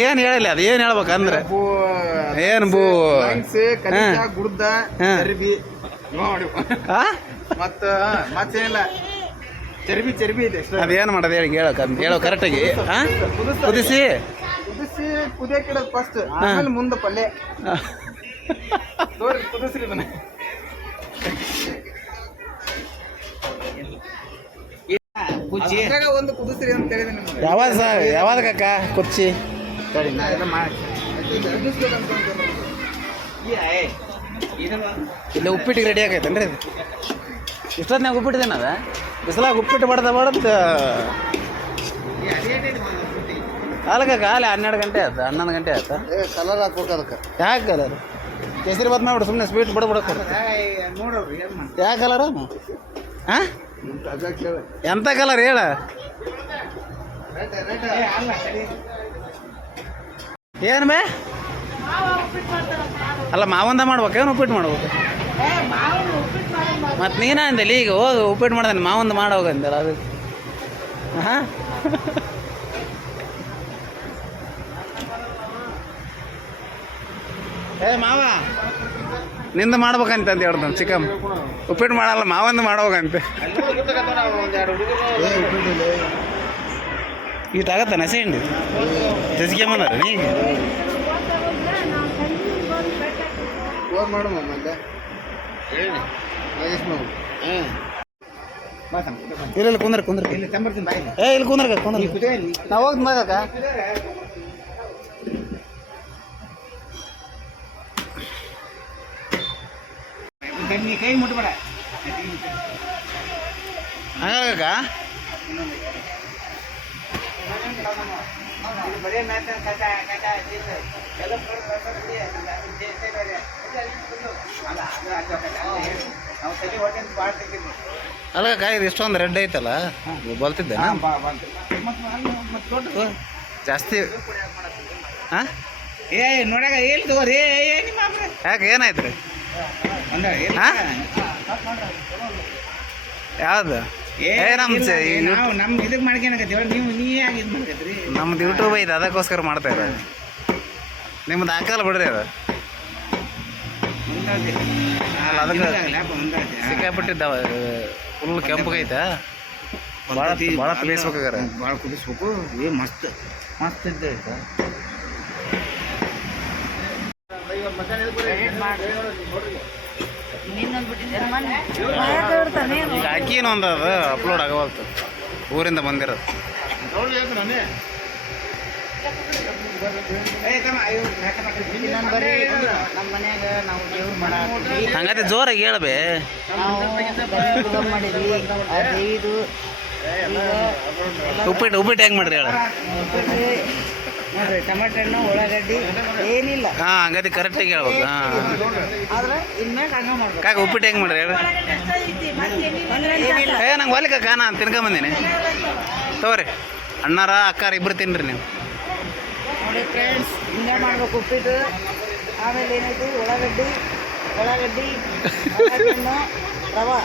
ಏನ್ ಹೇಳಿಲ್ಲ ಅದು ಏನ್ ಹೇಳ್ಬೇಕಂದ್ರೆ ಏನ್ ಬೂ ಗುಡ್ದ ಚರ್ಬಿ ಮತ್ತೇನಿಲ್ಲ ಚರ್ಬಿ ಚರ್ಬಿ ಇದೆ ಅದೇನ್ ಮಾಡೋದು ಹೇಳೋ ಕರೆಕ್ಟಾಗಿ ಕುದಿಸಿ ಕುದಿಯಕಿಡೋದು ಫಸ್ಟ್ ಆಮೇಲೆ ಮುಂದೆ ಪಲ್ಯ ನೋಡಿ ಕುದಿಸ್ರಿ ಇದನ್ನ ಒಂದು ಕುದಿಸ್ರಿ ಅಂತ ಹೇಳಿದೆ ನಿಮ್ಗೆ ಯಾವಾಗ ಕಕ್ಕ ಕುಚ್ಚಿ ಸರಿ ನಾ ಎಲ್ಲ ಮಾಡಿ ಇಲ್ಲ ಉಪ್ಪಿಟ್ಟಿಗೆ ರೆಡಿ ಆಗೈತೇನ್ರಿ ಇದು ಇಷ್ಟೊತ್ತಿನಾಗ ಉಪ್ಪಿಟ್ಟಿದ್ದೇನದ ಬಿಸಿಲಾಗ ಉಪ್ಪಿಟ್ಟು ಬಡ್ದು ಅಲ್ಲಕ್ಕ ಅಲ್ಲಿ 12 ಗಂಟೆ ಆಯ್ತು 11 ಗಂಟೆ ಆಯ್ತು ಕಲರ್ ಹಾಕ್ಬೇಕು ಅದಕ್ಕೆ ಯಾಕೆ ಕಲರ್ ಕೇಸರಿ ಬಾತ್ ಮಾಡ್ಬಿಡು ಸುಮ್ಮನೆ ಸ್ವೀಟ್ ಬಿಡ್ಬಿಡಕ್ಕೆ ನೋಡ್ರಿ ಯಾವ ಕಲರ್ ಹಾಂ ಎಂಥ ಕಲರ್ ಹೇಳ ಏನು ಬೇ ಅಲ್ಲ ಮಾವಂದ ಮಾಡ್ಬೇಕೇನು ಉಪ್ಪಿಟ್ಟು ಮಾಡ್ಬೇಕು ಮತ್ತು ನೀನ ಅಂದಲ್ಲ ಈಗ ಹೋಗಿ ಉಪ್ಪಿಟ್ಟು ಮಾಡ್ದಾನೆ ಮಾವಂದ ಮಾಡೋಗಂದಲ್ಲ ಅದು ಹಾಂ ಮಾವ ನಿಂದ ಮಾಡ್ಬೇಕಂತ ಅಂತ ಹೇಳ್ತಾನೆ ಚಿಕನ್ ಉಪ್ಪಿಟ್ಟು ಮಾಡಲ್ಲ ಮಾವಂದ ಮಾಡೋಗಂತೆ ಈಟಾಗತ್ತ ನಸೆ ಹಿಂಡಿ ಜಜ್ಗೆ ಬಂದಾರ ನೀ ಇಲ್ಲ ಕುಂದ್ರ ಇಲ್ಲಿ ಕುಂದ್ರ ನಾವು ಹೋಗ್ದು ಮಗಕ್ಕ ಕೈ ಮುಟ್ಬೇಡ ಹಂಗಾಗ ಅಲ್ಲ ಇದು ಇಷ್ಟೊಂದು ರೆಡ್ ಐತಲ್ಲ ಬಲ್ತಿದ್ದೆ ಜಾಸ್ತಿ ಹಾಂ ನೋಡಾಗ ಹೇಳಿ ತಗೋರಿ ಯಾಕೆ ಏನಾಯ್ತು ರೀ ಯಾವ್ದು ನಮ್ದು ಇದಕ್ಕೆ ಮಾಡ್ಕೊಳಕತ್ತೀವ ನೀ ಯಾಕೆ ಇದು ಮಾಡ್ಕತ್ರಿ ನಮ್ದು ಯೂಟ್ಯೂಬ್ ಐತೆ ಅದಕ್ಕೋಸ್ಕರ ಮಾಡ್ತಾ ಇರೋದು ನಿಮ್ದು ಹಾಕಲ್ಲ ಬಿಡ್ರಿ ಅದು ಸಿಕ್ಕಾಪಟ್ಟಿದ್ದಾವ ಫುಲ್ ಕೆಂಪಗೈತೆ ಭಾಳ ಬೇಯಿಸ್ಬೇಕಾಗಾರ ಭಾಳ ಕುದಿಸ್ಬೇಕು ಮಸ್ತ್ ಮಸ್ತ್ ಇದ್ದೈತೆ ಈಗ ಅಕ್ಕಿನೂ ಒಂದು ಅದು ಅಪ್ಲೋಡ್ ಆಗವಲ್ತು ಊರಿಂದ ಬಂದಿರೋದು ಹಂಗಾದ್ರೆ ಜೋರಾಗಿ ಹೇಳಬೇ ಉಪ್ಪಿಟ್ಟು ಹೆಂಗೆ ಮಾಡ್ರಿ ಹೇಳ ನೋಡ್ರಿ ಟೊಮೆಟೊ ಹಣ್ಣು ಉಳ್ಳಾಗಡ್ಡಿ ಏನಿಲ್ಲ ಹಾಂ ಹಂಗಾದ್ರೆ ಕರೆಕ್ಟಾಗಿ ಹೇಳ್ಬೇಕು ಹಾಂ ಕಾಕ ಉಪ್ಪಿಟ್ಟು ಹೆಂಗೆ ಮಾಡ್ರಿ ಹೇಳ ನಂಗೆ ಹೊಲಿಕ ಕಾನ ತಿನ್ಕೊಂಬಂದೀನಿ ತಗೋರಿ ಅಣ್ಣಾರ ಅಕ್ಕಾರ ಇಬ್ಬರು ತಿನ್ನಿರಿ ನೀವು ನೋಡಿ ಫ್ರೆಂಡ್ಸ್ ಹಿಂಗೆ ಮಾಡ್ಬೇಕು ಉಪ್ಪಿಟ್ಟು ಆಮೇಲೆ ಏನೈತಿ ಉಳ್ಳಾಗಡ್ಡಿ ಹಣ್ಣು ರವಾ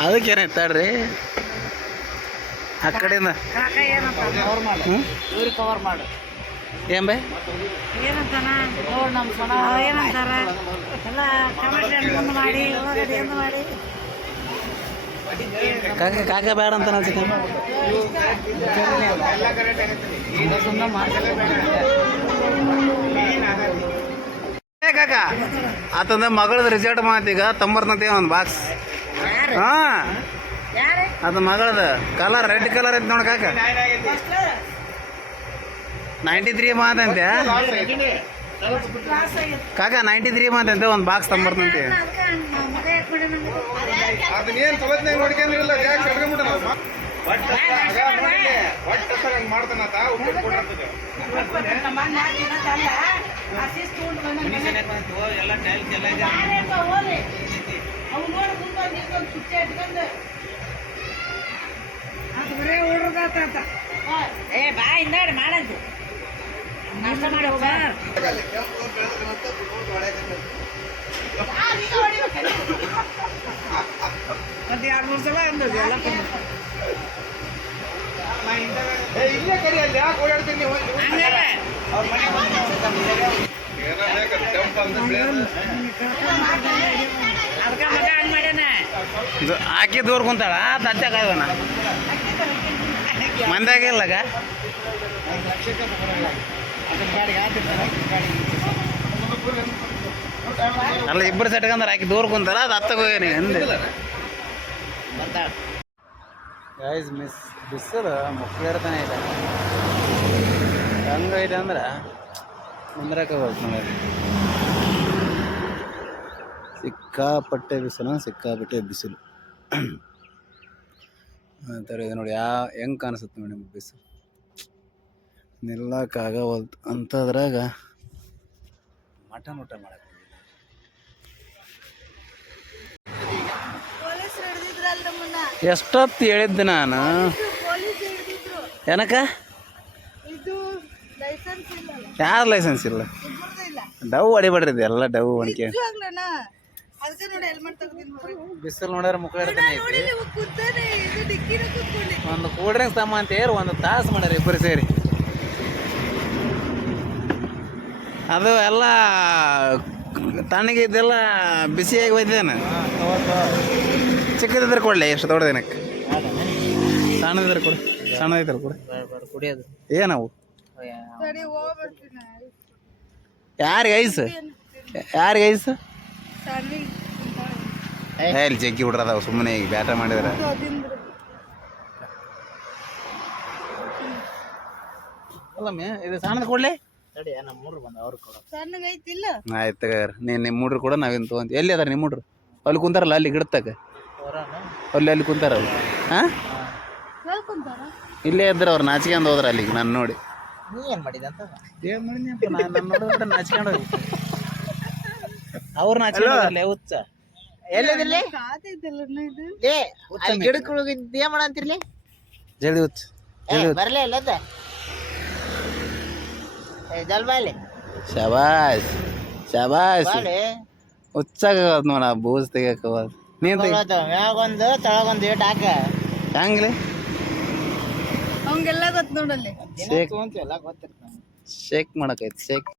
ಅದಕ್ಕೇನು ಎತ್ತಾಡ್ರಿ ಆ ಕಡೆಯಿಂದ ಕವರ್ ಮಾಡು ಏನ್ ಬೈ ಏನಂತಾನ ನೋಡ್ ನಮ್ಮ ಸೊಣ ಏನಂತಾರ ಎಲ್ಲ ಟೊಮೆಟೊ ಹಣ್ಣು ಮಾಡಿ ಉಳ್ಳಾಗಡ್ಡಿ ಹಣ್ಣು ಮಾಡಿ ಕಾಕ ಕಾಕ ಬೇಡ ಅಂತ ನಾನು ಚಿಕನ್ ಕಾಕ ಆತಂದ ಮಗಳದ ರಿಸಲ್ಟ್ ಮಾತೀಗ ತೊಂಬರ್ತಂತೆ ಒಂದು ಬಾಕ್ಸ್ ಹಾಂ ಯಾರೇ ಅದು ಮಗಳದ ಕಲರ್ ರೆಡ್ ಕಲರ್ ಐತೆ ನೋಡಿ ಕಾಕ 93 ಮಾತಂತೆ ಕಾಕ 93 ಮಾತಂತೆ ಒಂದು ಬಾಕ್ಸ್ ತೊಂಬರ್ತಂತೆ ಅದನ್ನೇನು ತೊಗೊತ್ನಾಗ ನೋಡ್ಕೊಂಡಿರಲ್ಲ ಯಾಕೆ ಕಟ್ಕೊಂಡ್ಬಿಟ್ಟ ಮಾಡ್ತಾನತ್ತ ಉಪ್ಪಿಟ್ಟು ಕೊಡ್ತದೆ ಏ ಬಾ ಹಿಂದಾಡಿ ಮಾಡಂತ ನಾಷ್ಟ ಮಾಡಿ ಹೋಗ ಮತ್ತೆ 2-3 ಸಲ ಅಂದದ್ದು ಎಲ್ಲ ಇಲ್ಲೇ ಕರಿ ಅಲ್ಲಿ ಯಾಕೆ ಓಡಾಡ್ತೀನಿ ಹಂಗಲ್ಲ ಅದಕ್ಕೆ ಮಗ ಹಂಗೆ ಮಾಡ್ಯಾನ ಆಕಿ ದೂರ ಕುಂತಾಳ ತಚ್ಚ ಕಾಯ್ವನ ಮಂದಾಗಿಲ್ಲಗ ಅಲ್ಲ ಇಬ್ಬರು ಸೆಟ್ಕಂದ್ರೆ ಆಕಿ ದೂರ ಕುಂತಾರ ಅದು ಹತ್ತಗೋಗಿ ಅಂದೆ ಗೈಸ್ ಮಿಸ್ ಬಿಸಿಲು ಮಕ್ಕಳಿರ್ತಾನೆ ಇದೆ ಹಂಗೈತೆ ಅಂದ್ರೆ ಮುಂದ್ರಕ್ಕೆ ಹೋಗ್ತು ನೋಡಿ ಸಿಕ್ಕಾಪಟ್ಟೆ ಬಿಸಿಲು ಸಿಕ್ಕಾಪಟ್ಟೆ ಬಿಸಿಲು ಆ ಥರ ಇದೆ ನೋಡಿ ಹೆಂಗೆ ಕಾಣಿಸುತ್ತೆ ನೋಡಿ ನಿಮ್ಗೆ ಬಿಸಿಲು ನಿಲ್ಲಕ್ಕಾಗವಲ್ತು ಅಂಥದ್ರಾಗ ಮಟನ್ ಊಟ ಮಾಡಕ್ಕೆ ಎಷ್ಟೊತ್ತು ಹೇಳಿದ್ದೆ ನಾನು ಏನಕ್ಕ ಯಾರು ಲೈಸೆನ್ಸ್ ಇಲ್ಲ ಡವ್ ಹೊಡಿಬೇಡ್ರಿ ಎಲ್ಲ ಡವ್ ಹೊಣಿಕೆ ಬಿಸಿಲು ನೋಡ್ಯಾರ ಮುಖ ಹಿಡ್ತಾನೆ ಐತಿ ಒಂದು ಕೂಲ್ ಡ್ರಿಂಕ್ಸ್ ತಮ್ಮ ಅಂತ ಹೇಳಿ ಒಂದು ತಾಸು ಮಾಡ್ಯಾರ ಇಬ್ಬರು ಸೇರಿ ಅದು ಎಲ್ಲ ತಣ್ಣಗಿದ್ದೆಲ್ಲ ಬಿಸಿಯಾಗಿ ಹೋಯ್ತೇನೆ ಚಿಕ್ಕದಿದ್ರೆ ಕೊಡಲಿ ಎಷ್ಟು ದೊಡ್ಡ ದಿನಕ್ಕೆ ಸಣ್ಣದಿದ್ರೆ ಕೊಡು ಸಣ್ಣದಿದ್ರೆ ಕೊಡು ಕುಡಿಯೋದು ಏನವು ಯಾರಿಗೆ ಐಸು ಯಾರಿಗೆ ಐಸು ಇಲ್ಲಿ ಜಗ್ಗಿ ಬಿಡ್ರದಾವ ಸುಮ್ಮನೆ ಈಗ ಬ್ಯಾಟ ಮಾಡಿದ್ರೆ ಅಲ್ಲಮ್ಮೆ ಇದು ಸಣ್ಣದು ಕೊಡ್ಲಿ ಆಯ್ತು ನಿಮ್ಮ ಹುಡ್ರು ಕೂಡ ನಾವೇನು ತೊಗೊಂತೀವಿ ಎಲ್ಲಿ ಅದಾರ ನಿಮ್ಮ ಹುಡ್ರು ಅಲ್ಲಿ ಕುಂತಾರಲ್ಲ ಅಲ್ಲಿ ಗಿಡತ್ತಾಗ ಅಲ್ಲಿ ಕುಂತಾರ ಅವ್ರು ಹಾಂ ಇಲ್ಲೇ ಇದ್ರೆ ಅವ್ರು ನಾಚಿಕೊಂಡು ಹೋದ್ರ ಅಲ್ಲಿಗೆ ನಾನು ನೋಡಿ ಏನು ಮಾಡಿದೆ ಅಂತ ಏನು ಮಾಡಿದ್ನಪ್ಪ ನಾನು ನೋಡಿದ್ರೆ ನಾಚಿಕೊಂಡು ಹೋಗಿ ಅವ್ರು ನಾಚಿಕೊಂಡು ಹುಚ್ಚ ಎಲ್ಲಿದಿರ್ಲಿ ಗಿಡಕ್ಕೆ ಹೋಗಿದ್ದು ಏನ್ ಮಾಡಂತಿರ್ಲಿ ಜಲ್ದಿ ಹುಚ್ಚ ಬರ್ಲೇ ಇಲ್ಲದ ಜಲ್ಬಾಲಿ ಶಬಾಷ್ ಶಬಾಷ್ ಹುಚ್ಚಾಗ ನೋಡ ಬೂಸ್ ತೆಗಿಯಕ ನೀನ್ ಮ್ಯಾಗೊಂದು ತಳಗೊಂದು ಏಟ್ ಹಾಕ ಹಂಗ್ಲಿ ಅವಂಗೆಲ್ಲ ಗೊತ್ತು ನೋಡಲ್ಲಿ ಶೇಕ್ ಎಲ್ಲ ಗೊತ್ತಿರ್ತಾನೆ ಶೇಕ್ ಮಾಡಕೈತಿ ಶೇಕ್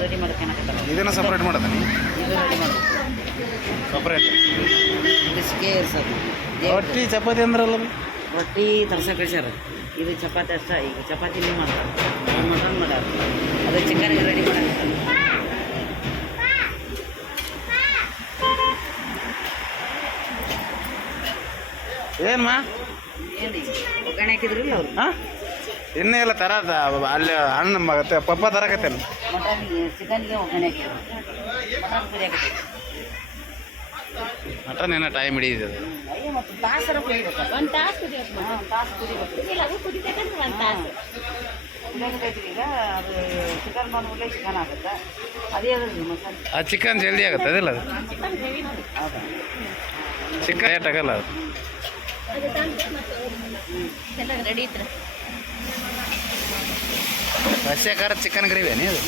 ರೆಡಿ ಮಾಡ್ಕೊಳಕತ್ತಾರ ಇದನ್ನ ಸಪ್ರೇಟ್ ಮಾಡದ ಇದು ರೆಡಿ ಮಾಡು ಸಪ್ರೇಟ್ ಬಿಸಿಗೆ ಸರ್ ರೊಟ್ಟಿ ಚಪಾತಿ ಅಂದ್ರಲ್ಲ ರೊಟ್ಟಿ ತರ್ಸಕ್ಕೆ ಕಳ್ಸ್ಯಾರ ಇದು ಚಪಾತಿ ಅಷ್ಟ ಈಗ ಚಪಾತಿನೇ ಮಾಡ್ತಾರೆ ಮಟನ್ ಮಾಡ್ಯಾರ ಅದು ಚಿಕನ್ಗೆ ರೆಡಿ ಮಾಡಕತ್ತಾರ ಏನ್ಮಾ ಏನು ಒಗ್ಗರಣೆ ಹಾಕಿದ್ರಿಲ್ಲ ಅವ್ರು ಹಾಂ ಇನ್ನೇ ಇಲ್ಲ ತರದ ಅಲ್ಲಿ ಹಣ್ಣು ಪಪ್ಪ ತರಕತ್ತೇನು ಮಟನ್ಗೆ ಚಿಕನ್ಗೆ ಒಗ್ಗರಣೆ ಹಾಕಿದ್ರು ಮಟನ್ ಕುದಿಯಾಕತ್ತಿ ಮಟನ್ ಏನೋ ಟೈಮ್ ಹಿಡಿದಿದೆ ಅಯ್ಯೋ ಮತ್ತು ತಾಸರ ಕುದಿಬೇಕು ಒಂದು ತಾಸು ಕುದಿಬೇಕು ಒಂದು ತಾಸು ಕುದಿಬೇಕು ಇಲ್ಲ ಅದು ಕುದಿಬೇಕಂದ್ರೆ ಒಂದು ತಾಸು ಕುದಿಯಾಕತ್ತೈತಿ ಈಗ ಅದು ಚಿಕನ್ ಬಂದ್ಬಿಟ್ಲೆ ಚಿಕನ್ ಆಗುತ್ತೆ ಅದೇ ಅದ್ರದ್ದು ಮಸಾಲೆ ಆ ಚಿಕನ್ ಜಲ್ದಿ ಆಗುತ್ತೆ ಅದಿಲ್ಲ ಅದು ಚಿಕನ್ ಗ್ರೇವಿ ಹೌದಾ ಚಿಕನ್ ರೇಟ್ ಆಗಲ್ಲ ಅದು ಎಲ್ಲ ರೆಡಿ ಇತ್ತು ರಸ್ಯಾಕಾರ ಚಿಕನ್ ಗ್ರೇವಿ ಅದು